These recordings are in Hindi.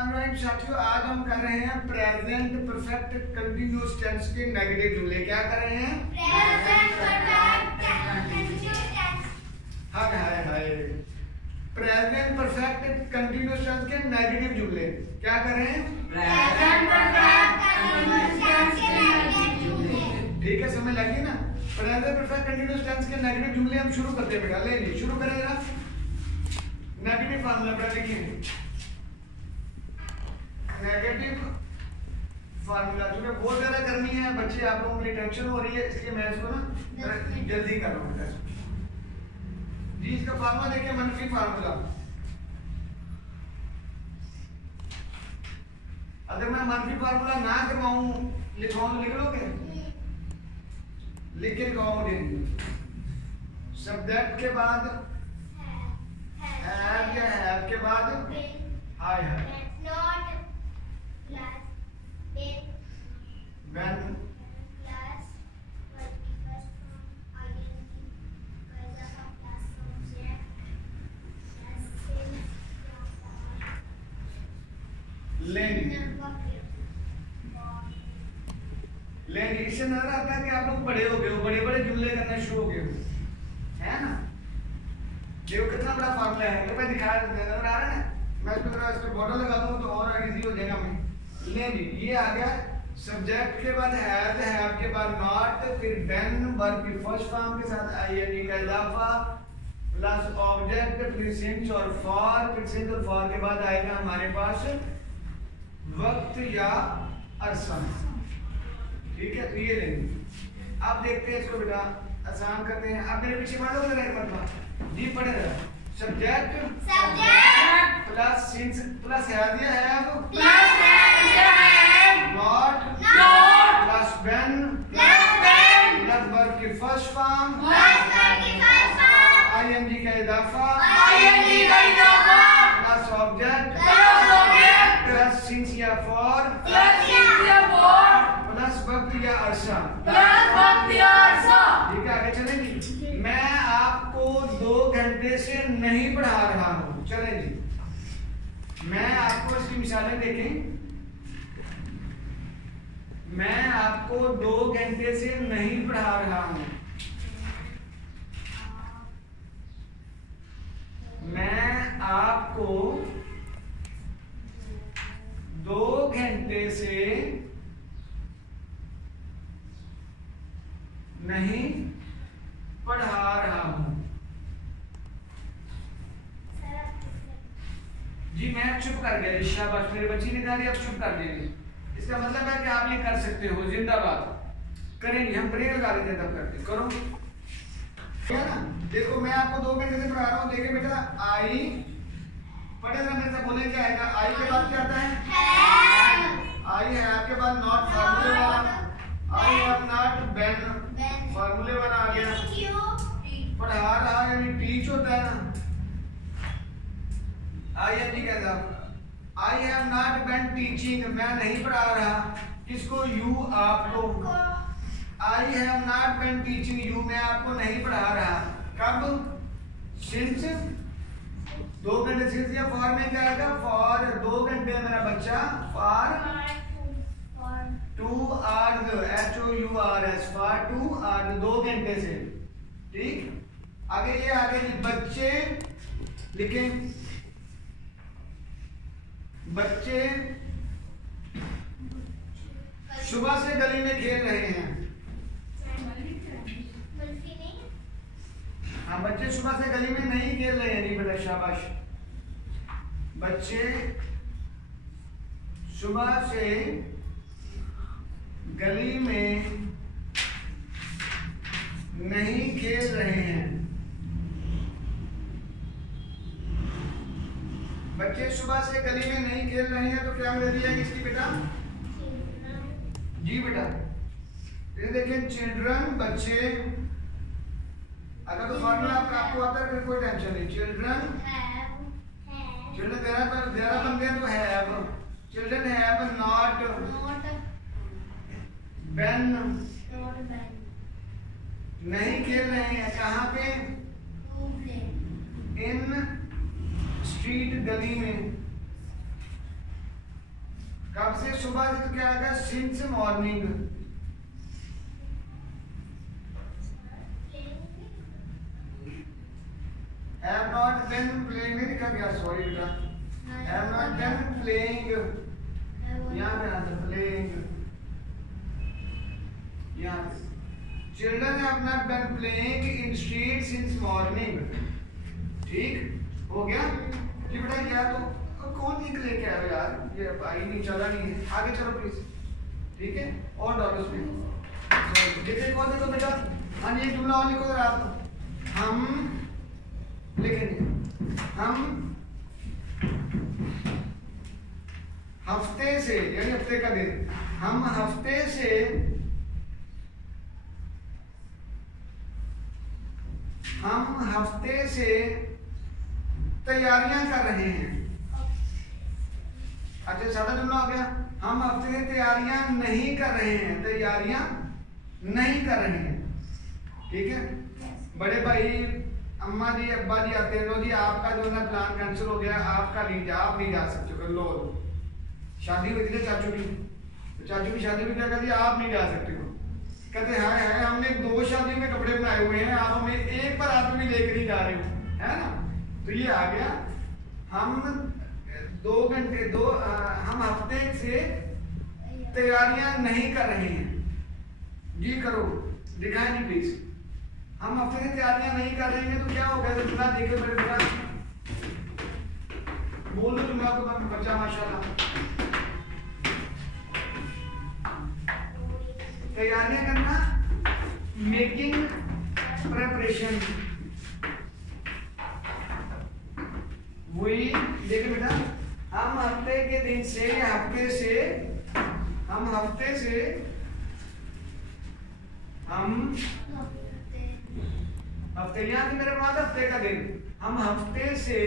बिस्मिल्लाहिर्रहमानिर्रहीम। साथियों, आज हम कर रहे हैं प्रेजेंट परफेक्ट कंटीन्यूअस टेंस के नेगेटिव जुमले। क्या कर रहे हैं? Present perfect continuous tense. हाय हाय हाय। प्रेजेंट परफेक्ट कंटीन्यूअस टेंस के नेगेटिव जुमले क्या कर रहे हैं? प्रेजेंट परफेक्ट कंटीन्यूअस टेंस के नेगेटिव जुमले। ठीक है, समझ लगी ना? प्रेजेंट परफेक्ट कंटीन्यूअस टेंस के नेगेटिव जुमले हम शुरू करते हैं बेटा। ले शुरू करें जरा। नेगेटिव फार्मूला बेटा लिखिए। नेगेटिव फार्मूला चूंकि बहुत ज्यादा करनी है बच्चे, आप लोगों की टेंशन हो रही है, इसलिए मैं इसको ना जल्दी कर रहा हूँ जी। इसका फार्मूला देखिए, मनफी फार्मूला। अगर मैं मनफी फार्मूला ना करवाऊं लिखवाऊं तो लिख लोगे? लिख के लिखवाऊं मुझे। सब्जेक्ट के बाद हैव या हैव के बाद हाय हाय when plus verb की first form ing plus subject plus since लेनी इससे नजर आता है कि आप लोग बड़े हो गए हो, बड़े बड़े जुमले करना शुरू हो गए हो, है ना? देखो कितना बड़ा फार्मूला है। ये मैं दिखा नजर आ रहा है। मैं इसको थोड़ा इसको बॉर्डर लगा दूं तो और इजी हो जाएगा। मैं लेनी ये आ गया। सब्जेक्ट के बाद हैव के बाद नॉट, फिर व्हेन वर्ब की फर्स्ट फॉर्म के साथ आईएनजी का इजाफा प्लस ऑब्जेक्ट, फिर सिंस और फॉर, फिर सिंस और फॉर के बाद आएगा हमारे पास वक्त या अरसा। ठीक है, तो ये लेंगे। अब देखते हैं इसको बेटा, आसान करते हैं। अब मेरे पीछे पढ़ो जरा एक बार जी, पढ़े रहा। Subject plus since plus have plus not plus when plus verb की फर्स्ट फॉर्म आईएनजी का इजाफा प्लस ऑब्जेक्ट प्लस सिंस या फॉर प्लस वक्त या अरसा। ठीक है, आगे चलेंगे। मैं आपको 2 घंटे से नहीं पढ़ा रहा हूँ। चले जी, मैं आपको इसकी मिसालें देखें। मैं आपको 2 घंटे से नहीं पढ़ा रहा हूँ। मैं आपको 2 घंटे से नहीं पढ़ा रहा हूं जी। मैं चुप कर गया। शाबाश, मेरे बच्ची ने कहा अब चुप कर देंगे। इसका मतलब है कि आप ये कर सकते हो। जिंदाबाद करेंगे, हम ब्रेक लगा देते तब करते करो क्या ना। देखो मैं आपको 2 घंटे से पढ़ा रहा हूँ। देखिए बेटा, आई पढ़े जरा मेरे से, बोले क्या आएगा? आई के बाद क्या आता है? आई है आपके बाद नॉट फार्मूले वाला। आई हैव नॉट बीन फार्मूले वाला आ गया। पढ़ा रहा यानी टीच होता है ना। आईएनजी का इजाफा। I have not been teaching, मैं नहीं पढ़ा रहा। किसको? यू, आपको। I have not been teaching you, मैं आपको नहीं पढ़ा रहा। कब? सिंस 2 घंटे। सिंस या फॉर में क्या आएगा? फॉर 2 घंटे मेरा बच्चा। For two hours, HOURS, for 2 hours, 2 घंटे से। ठीक, आगे ये आगे बच्चे लिखें। बच्चे सुबह से गली में खेल रहे हैं। हाँ, बच्चे सुबह से गली में नहीं खेल रहे हैं। नहीं बेटा, शाबाश। बच्चे सुबह से गली में नहीं खेल रहे हैं। बच्चे सुबह से गली में नहीं खेल रहे हैं, तो क्या अंग्रेजी है इसकी बेटा? जी बेटा, ये देखिए चिल्ड्रन, बच्चे। अगर तो फॉर्मूला आपको आता है फिर कोई टेंशन नहीं। चिल्ड्रन ज़्यादा बनते हैं तो have. Children have not been, नहीं खेल रहे हैं। कहाँ पे? इन स्ट्रीट, गली में। कब से? सुबह से। तो क्या आएगा? Since morning. Have not been playing नहीं लिखा गया, सॉरी बेटा। हैव नॉट बीन प्लेइंग, यहाँ पे आता प्लेइंग, यहाँ पे children have not been playing in street since morning. ठीक हो गया जी बेटा। क्या तो कौन लिख लेके आए हो यार, ये भाई नहीं चला नहीं है, आगे चलो प्लीज। ठीक है, और डालो उसमें। ये देखो देखो बेटा, हाँ ये जुमला और लिखो जरा आप। हम लिखेंगे, हम हफ्ते से, यानी हफ्ते का दिन, हम हफ्ते से तैयारियां कर रहे हैं। अच्छा सादा जुमला हो गया। हम हफ्ते से तैयारियां नहीं कर रहे हैं, तैयारियां नहीं कर रहे हैं। ठीक है, बड़े भाई अम्मा जी अब्बा जी आते हैं, लो जी आपका जो है ना प्लान कैंसिल हो गया, आपका नहीं, आप नहीं जा सकते। लो शादी हुई थी ना चाचू की, तो चाचू की शादी में क्या कहती, आप नहीं जा सकते हो। कहते हाय हाय हमने 2 शादी में कपड़े बनाए हुए हैं, आप हमें एक पर आप भी लेकर नहीं जा रहे हो, है ना। तो ये आ गया, हम 2 घंटे हम हफ्ते से तैयारियां नहीं कर रहे हैं। जी करो, दिखाएं जी प्लीज। हम हफ्ते से तैयारियां नहीं कर रहे हैं तो क्या होगा? जुमला देखो मेरे बेटा, बोलो जुमला को बच्चा माशाल्लाह। तैयारियां करना, मेकिंग प्रेपरेशन। वही देखिए बेटा, हम हफ्ते के दिन से, हम हफ्ते से हफ्ते यहाँ मेरे बाद हफ्ते का दिन, हम हफ्ते से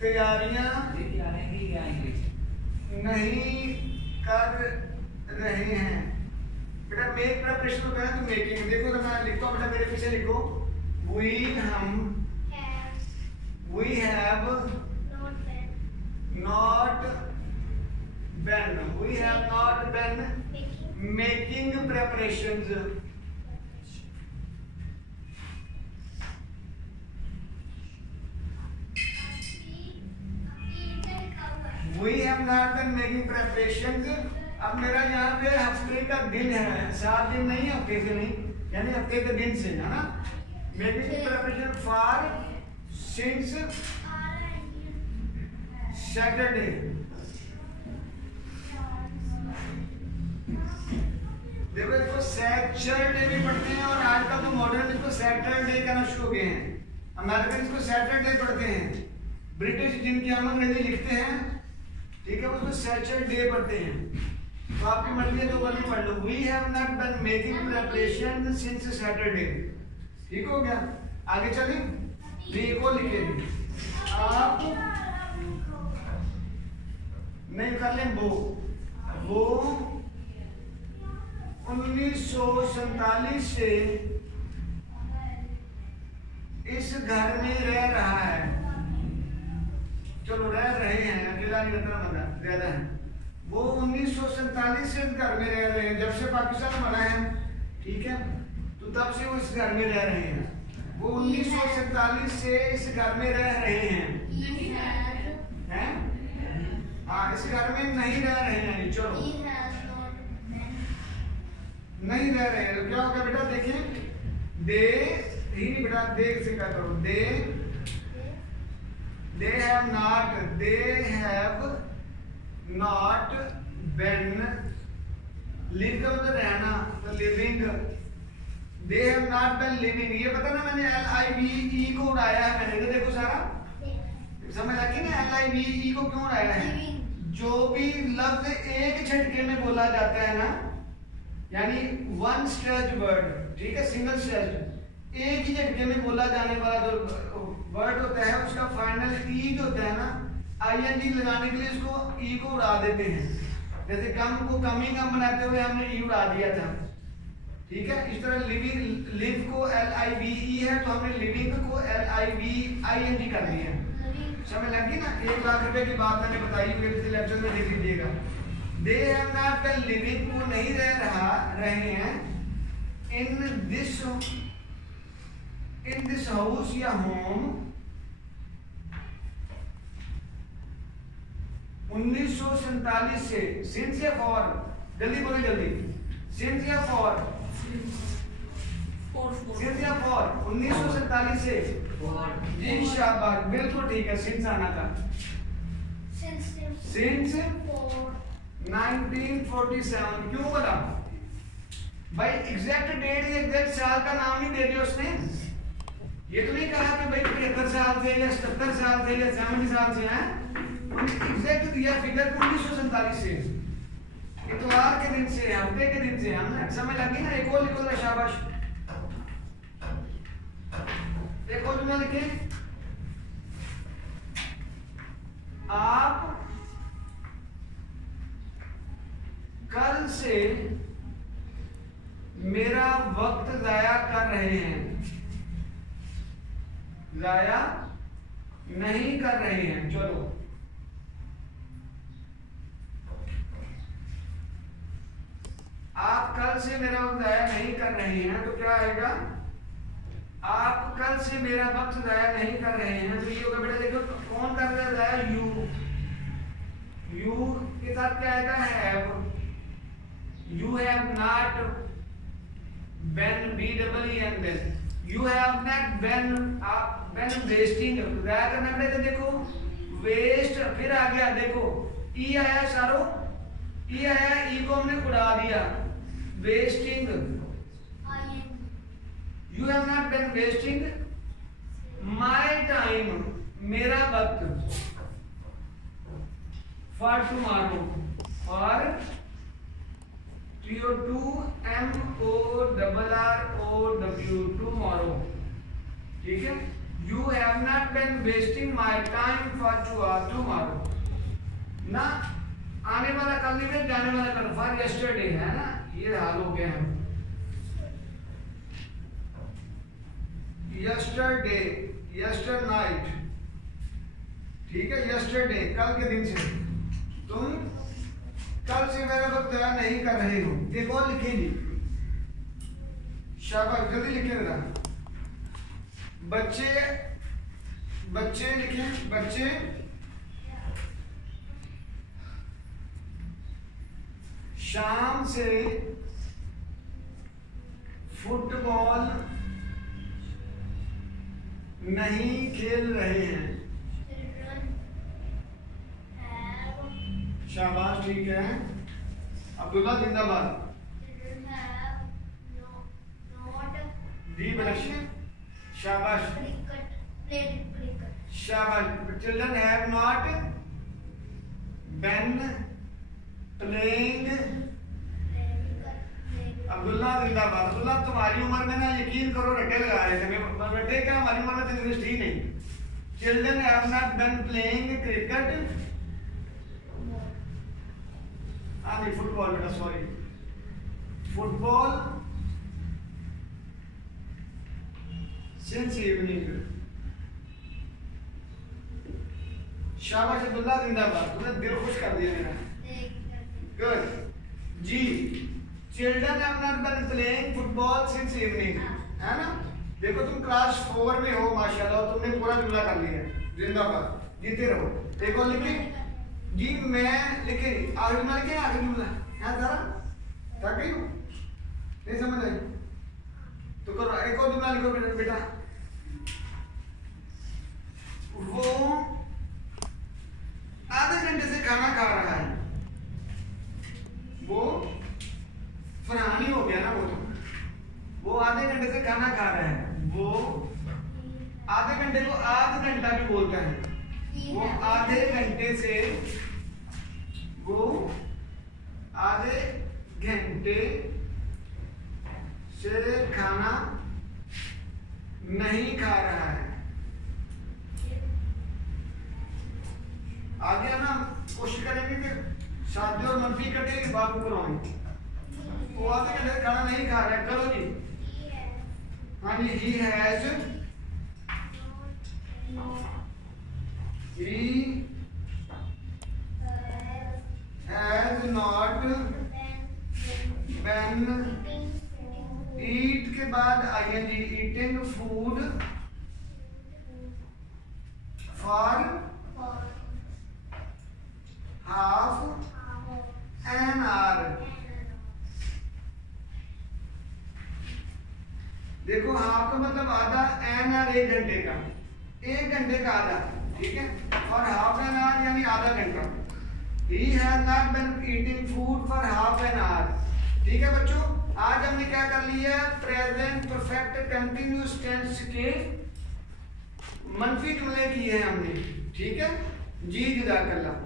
तैयारियां नहीं कर रहे हैं। बेटा मेक प्रिपरेशन तो कहना, तो मेकिंग। देखो तो मैं लिखता हूँ बेटा, मेरे पीछे लिखो। We have not been making preparations. We have not been making preparations। अब मेरा यहाँ पे हफ्ते का दिन है, 7 दिन नहीं, हफ्ते से नहीं, यानी हफ्ते के दिन से, है ना। Making preparation for since Saturday। देखो इसको सैटरडे भी पढ़ते हैं, और आजकल तो मॉडर्न इसको सैटरडे कहना शुरू हो गए हैं। अमेरिकन इसको सैटरडे पढ़ते हैं, ब्रिटिश जिनकी हम अंग्रेजी लिखते हैं, ठीक है, उसको सैटरडे पढ़ते हैं। तो आपकी मर्जी है जो वाली पढ़ लो। We have not been making preparation since Saturday. ठीक हो गया, आगे चलें। देखो लिखे आप नहीं कर लें। वो 1947 से इस घर में रह रहा है। चलो रह रहे हैं, अकेला नहीं रहता बंदा, ज्यादा है। वो 1947 से इस घर में रह रहे हैं, जब से पाकिस्तान बना है, ठीक है, तो तब से वो इस घर में रह रहे हैं। वो 1947 से इस घर में रह रहे हैं, हैं? हाँ, इस घर में नहीं रह रहे हैं। चलो नहीं रह रहे हैं तो क्या होगा बेटा? देखिए, दे ही नहीं बेटा, देख से क्या करो, they have not been live का मतलब रहना, तो living। they have not been living, ये पता ना, मैंने LIVE को उड़ाया है मैंने, देखो सारा समझ आ गई ना। LIVE को क्यों उड़ाया है? जो भी लफ्ज एक झटके में बोला जाता है ना, यानी वन स्ट्रेच वर्ड, ठीक है, सिंगल स्ट्रेच, एक ही झटके में बोला जाने वाला जो वर्ड होता है, उसका फाइनल ई जो होता है ना, ING लगाने के लिए उसको ई को उड़ा देते हैं। जैसे कम को कमिंग हम बनाते हुए हमने ई उड़ा दिया था, ठीक है। इस तरह लिव को LIVE है, तो हमने लिविंग को LIVING कर दिया। समझ लगी ना? 1 लाख रुपए की बात मैंने बताई हुई है, लेक्चर में देख लीजिएगा। They have not been living, वो नहीं रहे हैं इन दिस हाउस या होम 1947 से, सिंस या फॉर, जल्दी बोलो जल्दी, सिंस या फॉर, सिंस या फॉर 1947 से, जी शाबाश, बिल्कुल ठीक है, सिंस आना था, सिंस 1947। क्यों बोला भाई? एग्जैक्ट डेट, एग्जैक्ट साल का नाम नहीं दे दिया उसने। ये तो नहीं कहा कि भाई 75 साल से या 77 साल से या 70 साल से है, एग्जैक्ट दिया फिगर 1947 से, इतवार के दिन से, हफ्ते के दिन से। हम समझ लगी ना? एक और लिखो जरा, शाबाश, एक और जुमला लिखे, आप कल से मेरा वक्त जाया कर रहे हैं, जाया नहीं कर रहे हैं। चलो, आप कल से मेरा वक्त जाया नहीं कर रहे हैं, तो क्या आएगा? आप कल से मेरा वक्त जाया नहीं कर रहे हैं, तो ये होगा बेटा, देखो कौन कर रहा है जाया? यू के साथ क्या आएगा? Have. You have not been, BEEN, you have not been wasting, जाया करना पड़ेगा। देखो वेस्ट, फिर आ गया, देखो ई आया सारो, ई आया, ई को हमने उड़ा दिया, wasting. You have not been wasting my time, मेरा वक्त, for tomorrow, for TOMORROW, tomorrow, ठीक है? You have not been wasting my time for tomorrow, ना आने वाला कल नहीं, जाने वाला कल, for yesterday है ना? ये हाल हो गया है। yesterday, yesternight, ठीक है? yesterday कल के दिन से, तुम कल से मेरा वक्त जाया नहीं कर रहे हो। एक और लिखेंगे, शाबाश, जल्दी लिखे जरा, बच्चे, बच्चे लिखें, बच्चे शाम से फुटबॉल नहीं खेल रहे हैं। शाबाश, ठीक है। अब्दुल्ला जिंदाबाद, दी बलक्ष, शाबाश, शाबाश। Children have not been playing, Abdullah जिंदाबाद। अब्दुल्ला, तुम्हारी उम्र में ना यकीन करो रट्टे लगा रहे थे, रट्टे क्या, हमारी उम्र में तो इंग्लिश थी नहीं। Children have not been playing cricket, नहीं फुटबॉल बेटा, सॉरी, फुटबॉल सिंस इवनिंग। शाबाश अब्दुल्ला, जिंदाबाद, तुमने दिल खुश कर दिया मेरा, गुड जी। Children have not been playing football since evening, है ना? देखो तुम क्लास 4 में हो माशाल्लाह, तुमने पूरा जुमला कर लिया, जिंदाबाद, जीते रहो। देखो लिखे जी, मैं लिखे आगे जुमला लिखे, आगे जुमला याद आ रहा? थक गई हो? नहीं समझ आई तो करो, एक और जुमला लिखो बेटा। वो आधे घंटे से खाना खा रहा है, वो फरहानी हो गया ना, वो आधे घंटे से खाना खा रहा है। वो आधे घंटे को आध घंटा भी बोलता है, वो आधे घंटे से, वो आधे घंटे से खाना नहीं खा रहा है। आगे ना कोशिश करेंगे कि शादी और मंफी कटे बाबू कराएंगे। वो आधे घंटे से खाना नहीं खा रहा है, करो जी। हाँ जी, he has he has not been eat के बाद ing eating food for half an hour। देखो हाफ का मतलब आधा, एन आर 1 घंटे का, 1 घंटे का आधा, ठीक है, और हाफ एन आवर यानी आधा घंटा। He has not been eating food for half an hour। ठीक है बच्चों, आज हमने क्या कर लिया, प्रेजेंट परफेक्ट कंटिन्यूअस टेंस के मंफी जुमले किए हैं हमने, ठीक है जी, जज़ाकल्लाह।